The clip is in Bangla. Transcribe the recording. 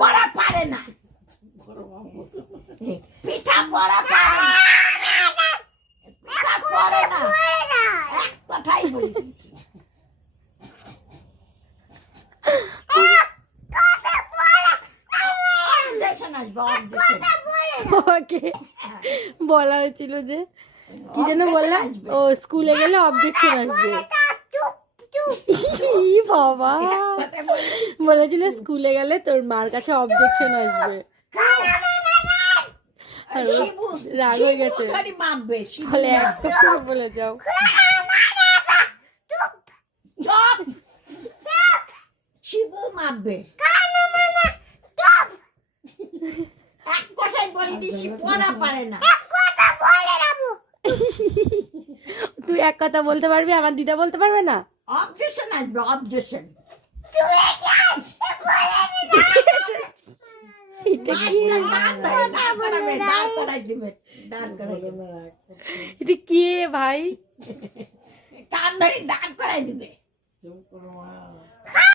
পড়া পারে না, পিঠা পড়া পারে পিঠা পড়ে না, এক কথাই বলে দিয়েছি। ওকে বলা হয়েছিল যে কি যেন বললাম, ও স্কুলে গেলে অবজেকশন আসবে। বাবা বলেছিল স্কুলে গেলে তোর মার কাছে অবজেকশন আসবে, রাগ হয়ে গেছে বলে একদম বলে যাও। শিবু মাপবে, এক কথাই বলে দিছি পড়া পারে না। তুই এক কথা বলতে পারবি, আমার দিদা বলতে পারবে না? অবজেকশন আসবে, অবজেকশন। এটা কি ভাই? কান ধরে দাঁড় করাই দিবে।